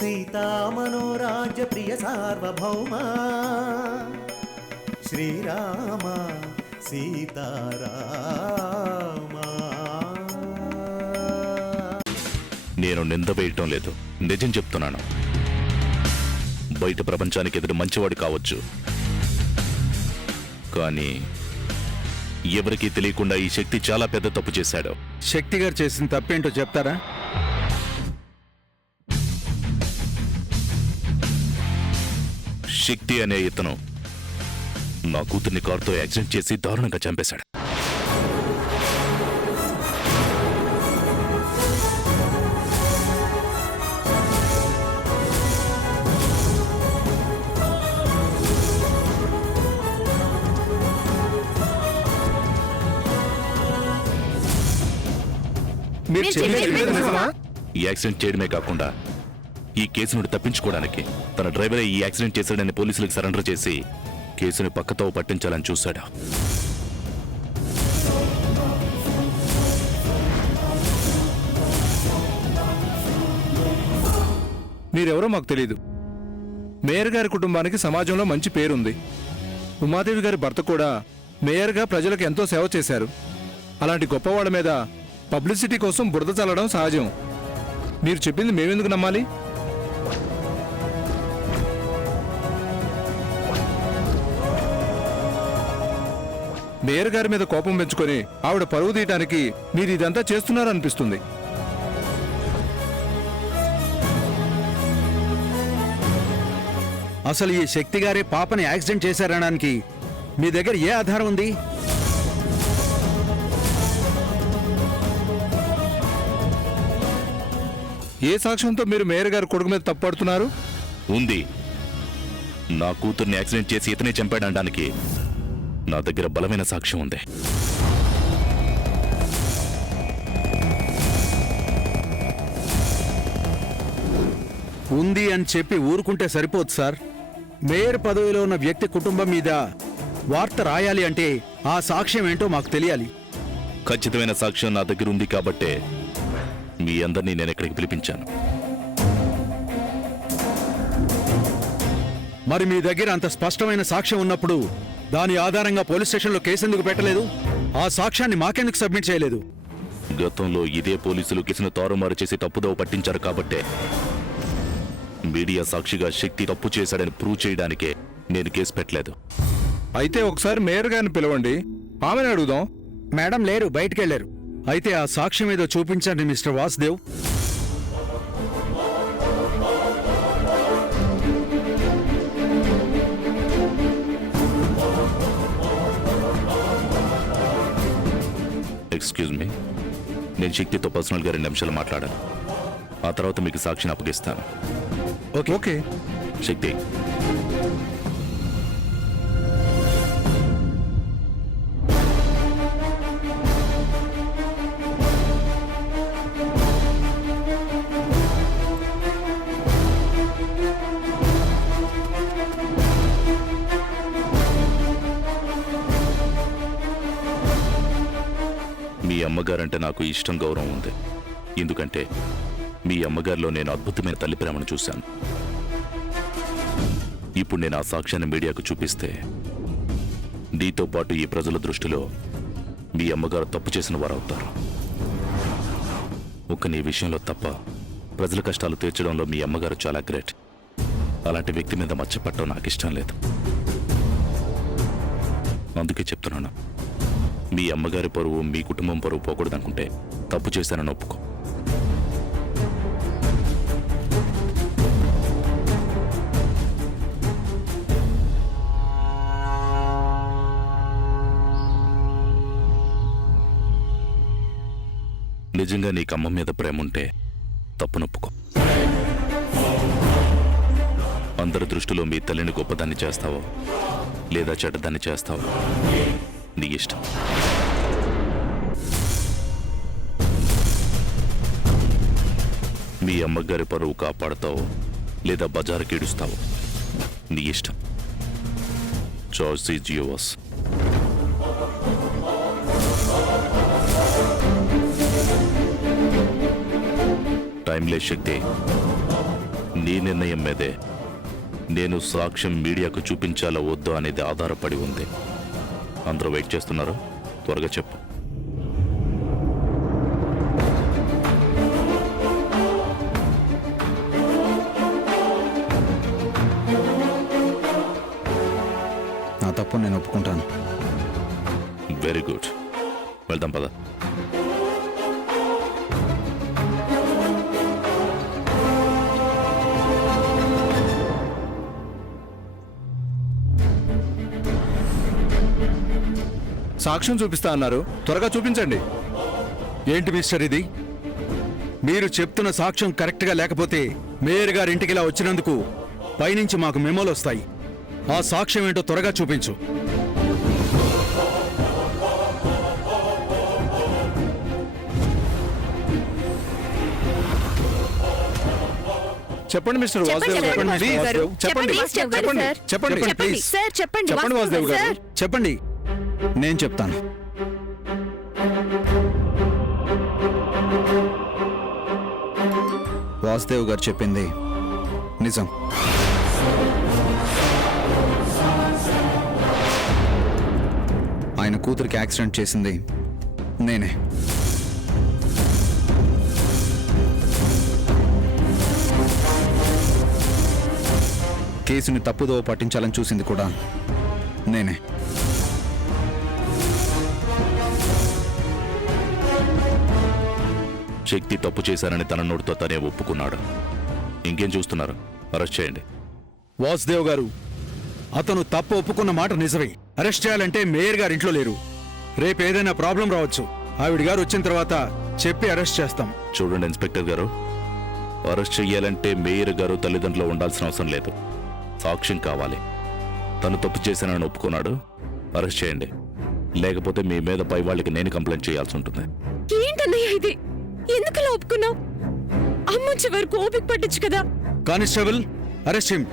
సీతామనోరాజ్య ప్రియ సార్వభౌమ శ్రీరామ సీతారామ. నేను నింద వేయటం లేదు, నిజం చెప్తున్నాను. బయట ప్రపంచానికి ఎదురు మంచివాడు కావచ్చు, కానీ ఎవరికీ తెలియకుండా ఈ శక్తి చాలా పెద్ద తప్పు చేశాడు. శక్తి గారు చేసిన తప్పేంటో చెప్తారా? శక్తి అనే ఇతను నా కూతుర్ని కారుతో యాక్సిడెంట్ చేసి దారుణంగా చంపేశాడు. ఈ యాక్సిడెంట్ చేయడమే కాకుండా ఈ కేసు నుండి తప్పించుకోవడానికి తన డ్రైవరే ఈ యాక్సిడెంట్ చేశాడని పోలీసులకు సరెండర్ చేసి కేసుని పక్కతో పట్టించాలని చూశాడు. మీరెవరో మాకు తెలీదు. మేయర్ గారి కుటుంబానికి సమాజంలో మంచి పేరుంది. ఉమాదేవి గారి భర్త కూడా మేయర్గా ప్రజలకు ఎంతో సేవ చేశారు. అలాంటి గొప్పవాళ్ళ మీద పబ్లిసిటీ కోసం బురద చల్లడం సహజం. మీరు చెప్పింది మేమెందుకు నమ్మాలి? మేయర్ గారి మీద కోపం పెంచుకొని ఆవిడ పరువు తీయటానికి మీరు ఇదంతా చేస్తున్నారనిపిస్తుంది. అసలు ఈ శక్తి గారే పాపని యాక్సిడెంట్ చేశారనడానికి మీ దగ్గర ఏ ఆధారం ఉంది? ఏ సాక్ష్యంతో మీరు మేయర్ గారి కొడుకు మీద తప్పుపడుతున్నారు? ఉంది. నా కూతుర్ని యాక్సిడెంట్ చేసి ఇతనే చంపాడనడానికి నా దగ్గర బలమైన సాక్ష్యం ఉంది. ఉంది అని చెప్పి ఊరుకుంటే సరిపోదు సార్. మేయర్ పదవిలో ఉన్న వ్యక్తి కుటుంబం మీద వార్త రాయాలి అంటే ఆ సాక్ష్యం ఏంటో మాకు తెలియాలి. ఖచ్చితమైన సాక్ష్యం నా దగ్గర ఉంది కాబట్టే మీ అందరినీ నేను ఇక్కడికి పిలిపించాను. మరి మీ దగ్గర అంత స్పష్టమైన సాక్ష్యం ఉన్నప్పుడు దాని ఆధారంగా పోలీస్ స్టేషన్లో కేసు ఎందుకు పెట్టలేదు? ఆ సాక్ష్యాన్ని మాకెందుకు సబ్మిట్ చేయలేదు? గతంలో ఇదే పోలీసులు కేసును తారుమారు చేసి తప్పుదోవ పట్టించారు కాబట్టే మీడియా సాక్షిగా శక్తి తప్పు చేశాడని ప్రూవ్ చేయడానికే నేను కేసు పెట్టలేదు. అయితే ఒకసారి మేయర్ గారిని పిలవండి, ఆమెను అడుగుదాం. మేడం లేరు, బయటికెళ్లారు. అయితే ఆ సాక్ష్యం ఏదో చూపించండి మిస్టర్ వాసుదేవ్. ఎక్స్క్యూజ్ మీ, నేను శక్తితో పర్సనల్గా 2 నిమిషాలు మాట్లాడాను. ఆ తర్వాత మీకు సాక్షిని అప్పగిస్తాను. Okay okay. శక్తి, మీ అమ్మగారంటే నాకు ఇష్టం, గౌరవం ఉంది. ఎందుకంటే మీ అమ్మగారిలో నేను అద్భుతమైన తల్లి ప్రేమను చూశాను. ఇప్పుడు నేను ఆ సాక్ష్యాన్ని మీడియాకు చూపిస్తే నీతో పాటు ఈ ప్రజల దృష్టిలో మీ అమ్మగారు తప్పు చేసిన వారు అవుతారు. ఒక్క నీ విషయంలో తప్ప ప్రజల కష్టాలు తీర్చడంలో మీ అమ్మగారు చాలా గ్రేట్. అలాంటి వ్యక్తి మీద మచ్చపట్టడం నాకు ఇష్టం లేదు. అందుకే చెప్తున్నాను, మీ అమ్మగారి పరువు, మీ కుటుంబం పరువు పోకూడదనుకుంటే తప్పు చేశానని ఒప్పుకో. నిజంగా నీకు అమ్మ మీద ప్రేమ ఉంటే తప్పు నొప్పుకో. అందరి దృష్టిలో మీ తల్లిని గొప్పదాన్ని చేస్తావో లేదా చెడ్డదాన్ని చేస్తావో నీ ఇష్టం. మీ అమ్మగారి పరువు కాపాడతావో లేదా బజారుకి ఈడుస్తావో నీ ఇష్టం. Choice is yours. టైంలెస్ శక్తి, నీ నిర్ణయం మీదే నేను సాక్ష్యం మీడియాకు చూపించాలా వద్దా అనేది ఆధారపడి ఉంది. అందరూ వెయిట్ చేస్తున్నారు, త్వరగా చెప్పు. నా తప్పు నేను ఒప్పుకుంటాను. వెరీ గుడ్, వెళ్దాం పద. సాక్ష్యం చూపిస్తా అన్నారు, త్వరగా చూపించండి. ఏంటి మిస్టర్ ఇది? మీరు చెప్తున్న సాక్ష్యం కరెక్ట్గా లేకపోతే మేయర్ గారి ఇంటికి ఇలా వచ్చినందుకు పైనుంచి మాకు మెమోలు వస్తాయి. ఆ సాక్ష్యం ఏంటో త్వరగా చూపించు. చెప్పండి మిస్టర్ వాసుదేవ్ గారు. చెప్పండి, ప్లీజ్, వాసుదేవ్. చెప్పండి చెప్పండి చెప్పండి ప్లీజ్. చెప్పండి వాసుదేవ్ గారు. చెప్పండి, నేను చెప్తాను. వాసుదేవ్ గారు చెప్పింది నిజం. ఆయన కూతురికి యాక్సిడెంట్ చేసింది నేనే. కేసుని తప్పుదో పట్టించాలని చూసింది కూడా నేనే. శక్తి తప్పు చేశానని తన నోటితో తనే ఒప్పుకున్నాడు. ఇంకేం చూస్తున్నారు, అరెస్ట్ చేయండి. వాసుదేవ్ గారు, అతను తప్పు ఒప్పుకున్న మాట నిజమే. అరెస్ట్ చేయాలంటే మేయర్ గారు ఇంట్లో లేరు. రేపు ఏదైనా ప్రాబ్లం రావచ్చు. ఆవిడ గారు వచ్చిన తర్వాత చెప్పి అరెస్ట్ చేస్తాం. చూడండి ఇన్స్పెక్టర్ గారు, అరెస్ట్ చెయ్యాలంటే మేయర్ గారు తల్లిదండ్రులు ఉండాల్సిన అవసరం లేదు. సాక్ష్యం కావాలి. తను తప్పు చేశానని ఒప్పుకున్నాడు, అరెస్ట్ చేయండి. లేకపోతే మీ మీద పై వాళ్ళకి నేను కంప్లైంట్ చేయాల్సి ఉంటుంది. ఏంటన్నయ్య ఇది? ఎందుకలా ఒప్పుకున్నావు? అమ్మ చివరకు ఓపిక పట్టొచ్చు కదా. Constable, arrest him.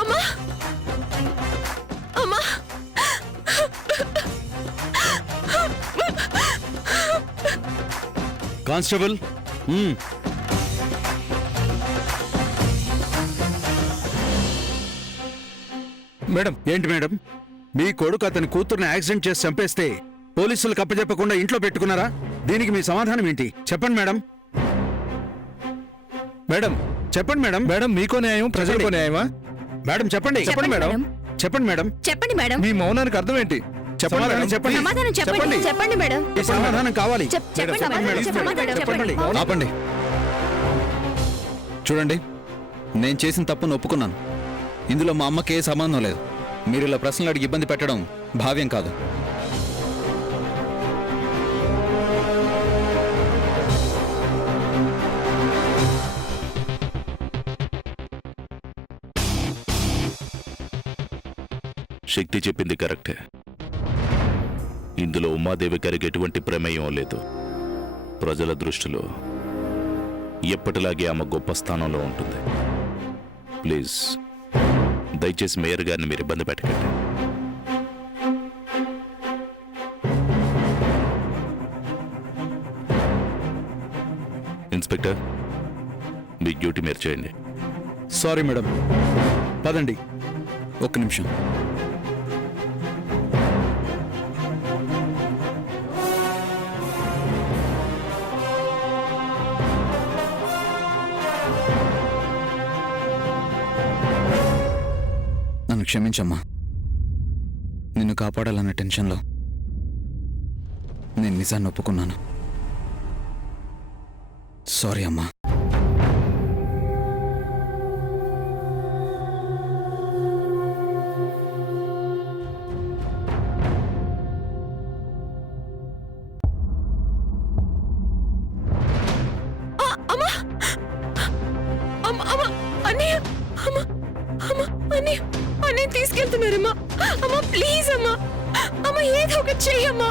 అమ్మా! అమ్మా! కానిస్టేబుల్, మేడం, ఏంటి మేడం? మీ కొడుకు అతని కూతుర్ని యాక్సిడెంట్ చేసి చంపేస్తే పోలీసులకు అప్పచెప్పకుండా ఇంట్లో పెట్టుకున్నారా? దీనికి మీ సమాధానం ఏంటి? చెప్పండి మేడం. మేడం, చెప్పండి మేడం. మేడం, మీకో న్యాయం ప్రజలకో న్యాయమా? మేడం చెప్పండి. చెప్పండి మేడం. చెప్పండి మేడం. చెప్పండి మేడం. మీ మౌనానికి అర్థం ఏంటి? చెప్పండి సమాధానం మేడం. చెప్పండి. సమాధానం చెప్పండి. చెప్పండి మేడం. ఈ సమాధానం కావాలి. చెప్పండి చెప్పండి మేడం. సమాధానం చెప్పండి. ఆపండి. చూడండి, నేను చేసిన తప్పును ఒప్పుకున్నాను. ఇందులో మా అమ్మకి ఏ సంబంధం లేదు. మీరు ఇలా ప్రశ్నలు అడిగి ఇబ్బంది పెట్టడం భావ్యం కాదు. శక్తి చెప్పింది కరెక్టే. ఇందులో ఉమాదేవి గారికి ఎటువంటి ప్రమేయం లేదు. ప్రజల దృష్టిలో ఎప్పటిలాగే ఆమె గొప్ప స్థానంలో ఉంటుంది. ప్లీజ్, దయచేసి మేయర్ గారిని మీరు ఇబ్బంది పెట్టకండి. ఇన్స్పెక్టర్, మీ డ్యూటీ మీరు చేయండి. Sorry madam. పదండి. ఒక్క నిమిషం. నన్ను క్షమించమ్మా. నిన్ను కాపాడాలన్న టెన్షన్లో నేను నిజాన్ని ఒప్పుకున్నాను. సారీ అమ్మా. అమ్మా ఏదో ఒకటి చెయ్యమ్మా.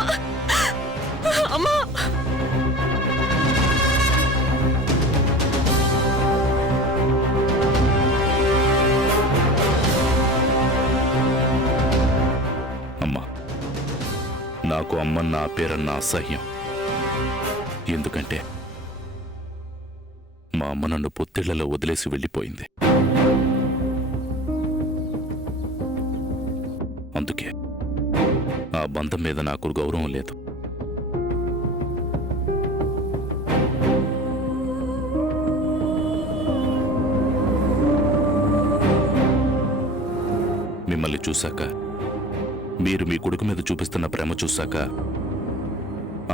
అమ్మా అమ్మా, నాకు అమ్మన్న ఆ పేరన్న అసహ్యం. ఎందుకంటే మా అమ్మ నన్ను పొత్తిళ్లలో వదిలేసి వెళ్ళిపోయింది. అందుకే ఆ బంధం మీద నాకు గౌరవం లేదు. మిమ్మల్ని చూశాక, మీరు మీ కొడుకు మీద చూపిస్తున్న ప్రేమ చూశాక,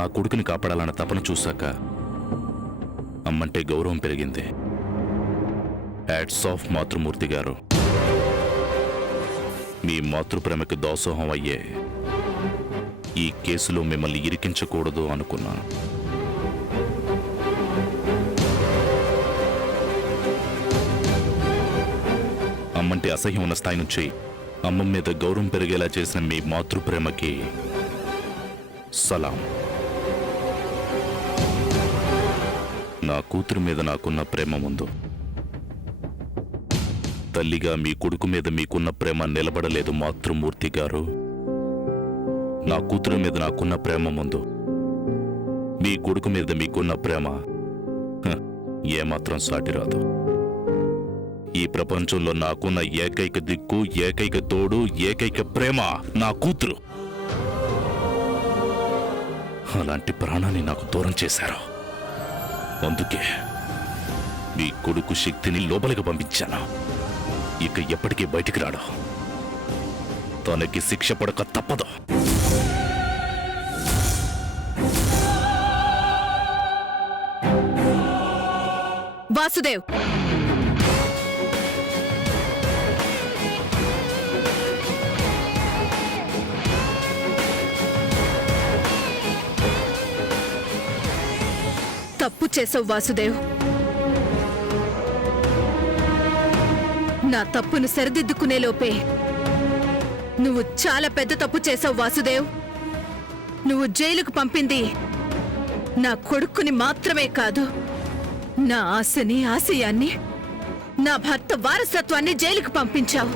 ఆ కొడుకుని కాపాడాలన్న తపన చూశాక అమ్మంటే గౌరవం పెరిగింది. హ్యాట్స్ ఆఫ్ మాతృమూర్తి గారు. మీ మాతృప్రేమకి దాసోహం అయ్యే ఈ కేసులో మిమ్మల్ని ఇరికించకూడదు అనుకున్నాను. అమ్మంటే అసహ్యం ఉన్న స్థాయి నుంచి అమ్మ మీద గౌరవం పెరిగేలా చేసిన మీ మాతృప్రేమకి సలాం. నా కూతురు మీద నాకున్న ప్రేమ ముందు, తల్లిగా మీ కొడుకు మీద మీకున్న ప్రేమ నిలబడలేదు మాతృమూర్తి గారు. నా కూతురు మీద నాకున్న ప్రేమ ముందు మీ కొడుకు మీద మీకున్న ప్రేమ ఏమాత్రం సాటిరాదు. ఈ ప్రపంచంలో నాకున్న ఏకైక దిక్కు, ఏకైక తోడు, ఏకైక ప్రేమ నా కూతురు. అలాంటి ప్రాణాన్ని నాకు దూరం చేశారు. అందుకే మీ కొడుకు శక్తిని లోపలికి పంపించాను. ఇక ఎప్పటికీ బయటికి రాడు. తనకి శిక్ష పడక తప్పదు. వాసుదేవ్, తప్పు చేసావు వాసుదేవ్. నా తప్పును సరిదిద్దుకునే లోపే నువ్వు చాలా పెద్ద తప్పు చేసావు వాసుదేవ్. నువ్వు జైలుకు పంపింది నా కొడుకుని మాత్రమే కాదు, నా ఆశని, ఆశయాన్ని, నా భర్త వారసత్వాన్ని జైలుకు పంపించావు.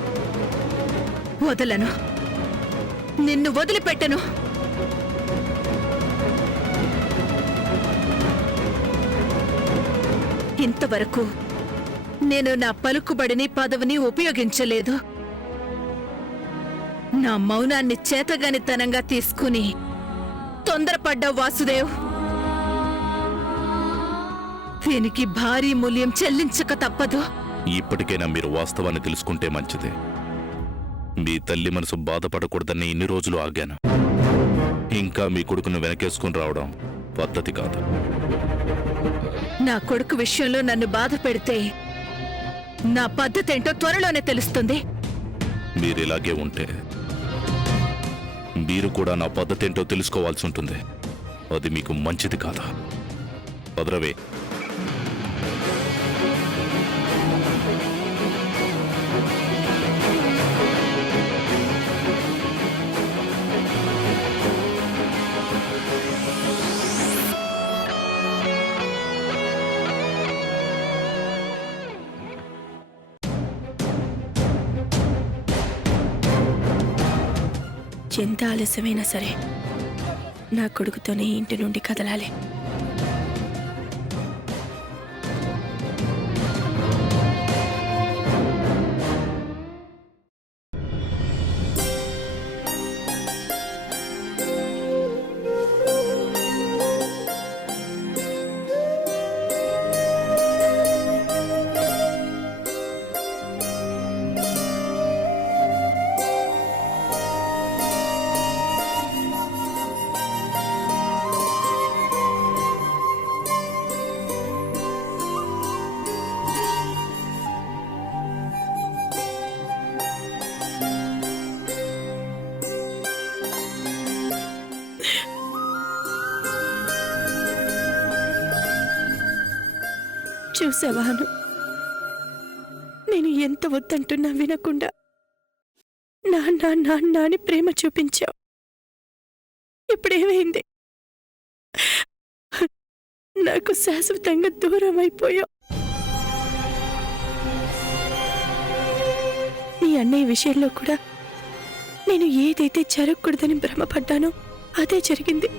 వదలను, నిన్ను వదిలిపెట్టను. ఇంతవరకు నేను నా పలుకుబడిని, పదవిని ఉపయోగించలేదు. నా మౌనాన్ని చేతగానితనంగా తీసుకుని తొందరపడ్డావు వాసుదేవ్. దీనికి భారీ మూల్యం చెల్లించక తప్పదు. ఇప్పటికైనా మీరు వాస్తవాన్ని తెలుసుకుంటే మంచిది. మీ తల్లి మనసు బాధపడకూడదని ఇన్ని రోజులు ఆగాను. ఇంకా మీ కొడుకును వెనకేసుకుని రావడం పద్ధతి కాదు. నా కొడుకు విషయంలో నన్ను బాధ పెడితే నా పద్ధతి ఏంటో త్వరలోనే తెలుస్తుంది. మీరిలాగే ఉంటే మీరు కూడా నా పద్ధతి ఏంటో తెలుసుకోవాల్సి ఉంటుంది. అది మీకు మంచిది కాదా? వదరవే. ఎంత ఆలస్యమైనా సరే నా కొడుకుతోనే ఇంటి నుండి కదలాలి. చూసావాను, నేను ఎంత వద్దంటున్నా వినకుండా నా నాన్న నాన్న అని ప్రేమ చూపించావు. ఇప్పుడేమైంది? నాకు శాశ్వతంగా దూరం అయిపోయావు. నీ అన్నయ్య విషయంలో కూడా నేను ఏదైతే జరగకూడదని భ్రమపడ్డానో అదే జరిగింది.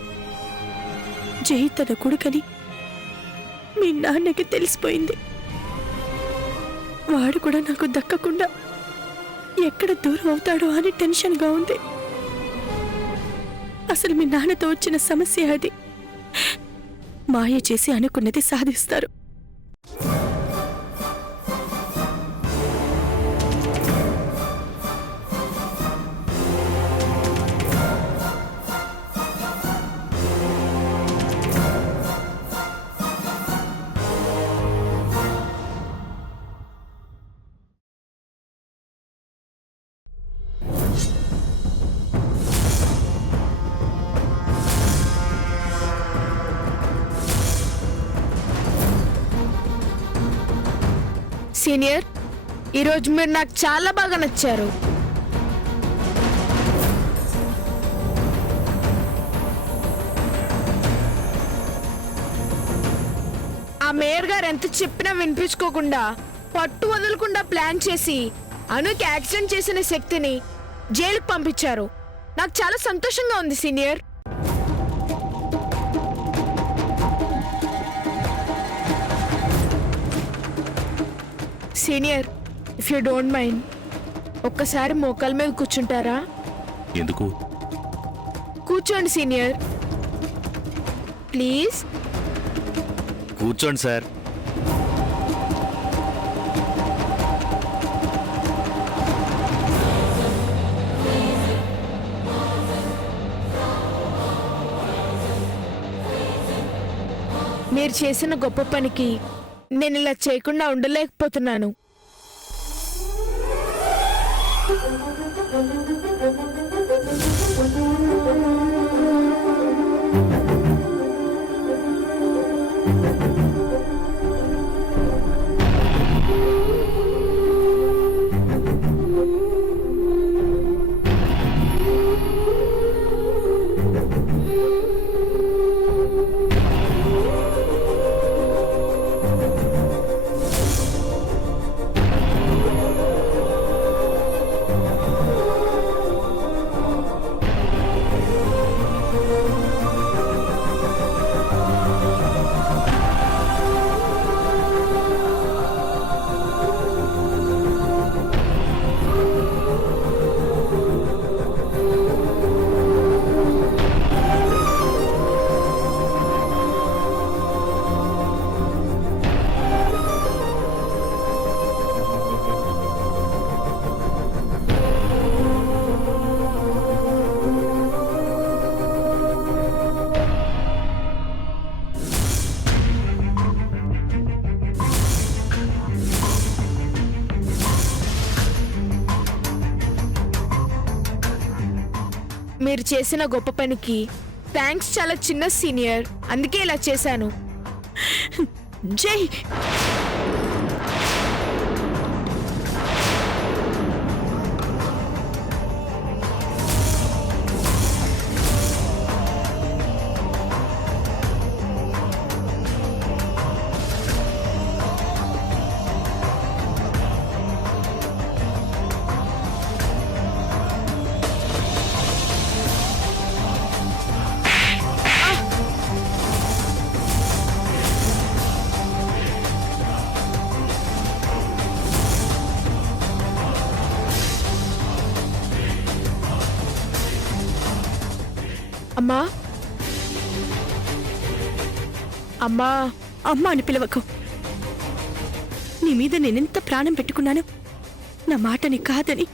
జై తన కొడుకని మీ నాన్నకి తెలిసిపోయింది. వాడు కూడా నాకు దక్కకుండా ఎక్కడ దూరం అవుతాడో అని టెన్షన్గా ఉంది. అసలు మీ నాన్నతో వచ్చిన సమస్య అది. మాయ చేసి అనుకున్నది సాధిస్తారు. సీనియర్, ఈరోజు మీరు నాకు చాలా బాగా నచ్చారు. ఆ మేయర్ గారు ఎంత చెప్పినా వినిపించుకోకుండా పట్టు వదలకుండా ప్లాన్ చేసి అనుకి యాక్సిడెంట్ చేసిన శక్తిని జైలుకు పంపించారు. నాకు చాలా సంతోషంగా ఉంది senior. Senior, if you don't mind, ఒక్కసారి మోకాల మీద కూర్చుంటారా? ఎందుకు? కూర్చోండి సీనియర్, ప్లీజ్. కూర్చోండి సార్. మీరు చేసిన గొప్ప పనికి నేను ఇలా చేయకుండా ఉండలేకపోతున్నాను. మీరు చేసిన గొప్ప పనికి థ్యాంక్స్ చాలా చిన్న సీనియర్, అందుకే ఇలా చేశాను. జై, అమ్మా అమ్మా అమ్మ అని పిలవకు. నీ మీద నేనెంత ప్రాణం పెట్టుకున్నాను. నా మాటని కాదని,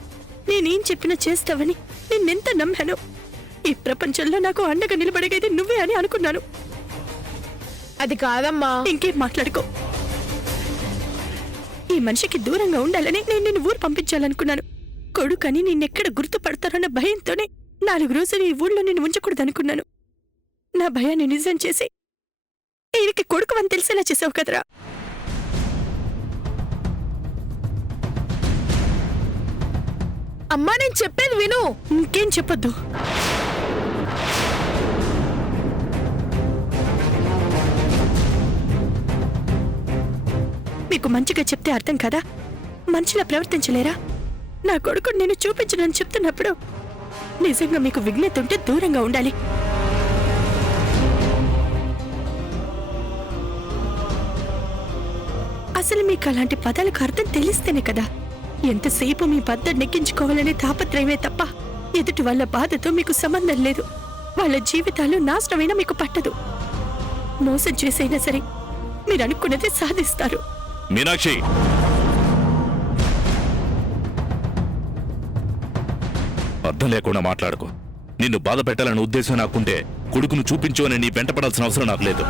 నేనేం చెప్పినా చేస్తావని నిన్నెంత నమ్మాను. ఈ ప్రపంచంలో నాకు అండగా నిలబడేది నువ్వే అని అనుకున్నాను. అది కాదమ్మా. ఇంకేం మాట్లాడుకో. ఈ మనిషికి దూరంగా ఉండాలని నేను నిన్ను ఊరు పంపించాలనుకున్నాను. కొడుకని నిన్నెక్కడ గుర్తుపడతారన్న భయంతోనే 4 రోజులు ఈ ఊళ్ళో నేను ఉంచకూడదనుకున్నాను. నా భయాన్ని నిజం చేసి ఈయనకి కొడుకు అని తెలిసేలా చేసావు కదరా. అమ్మా నేను చెప్పేది విను. ఇంకేం చెప్పొద్దు. మీకు మంచిగా చెప్తే అర్థం కదా, మనిషిలా ప్రవర్తించలేరా? నా కొడుకుని నేను చూపించనని చెప్తున్నప్పుడు నిజంగా మీకు విఘ్నత ఉంటే దూరంగా ఉండాలి. అసలు మీకు అలాంటి పదాలకు అర్థం తెలిస్తేనే కదా ఎంతసేపు మీ బద్ద నెక్కించుకోవాలనే తాపత్రయమే తప్ప ఎదుటి వాళ్ళ బాధతో మీకు సంబంధం లేదు. వాళ్ళ జీవితాలు నాశనమైనా మీకు పట్టదు. మోసం చేసైనా సరే మీరు అనుకున్నది సాధిస్తారు. మీనాక్షి, అర్థం లేకుండా మాట్లాడుకో. నిన్ను బాధ పెట్టాలనే ఉద్దేశం నాకుంటే కొడుకును చూపించు అని నీ వెంటపడాల్సిన అవసరం నాకు లేదు.